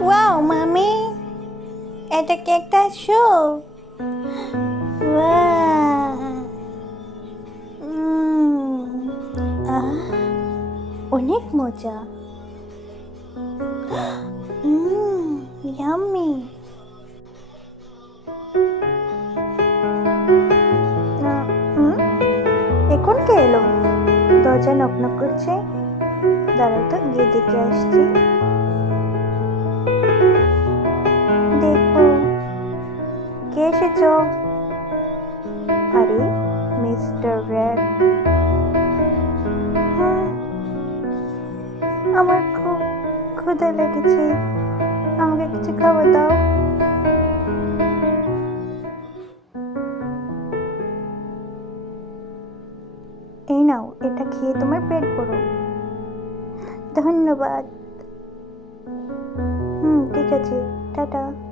Wow মামি, এটা কি একটা স্যুপ? ওয়াও, আহ, অনেক মজা। ইয়াম্মি। এখন কে এলো? দরজা নক নক করছে। দাঁড়াও তো, গিয়ে দেখে আসছি। দেখো কে এসেছো। আরে মিস্টার র্যাট। আমার খুব ক্ষুধা লেগেছে, আমাকে কিছু খাবার দাও। এই নাও, এটা খেয়ে তোমার পেট ভরো। ধন্যবাদ। ঠিক আছে, টাটা।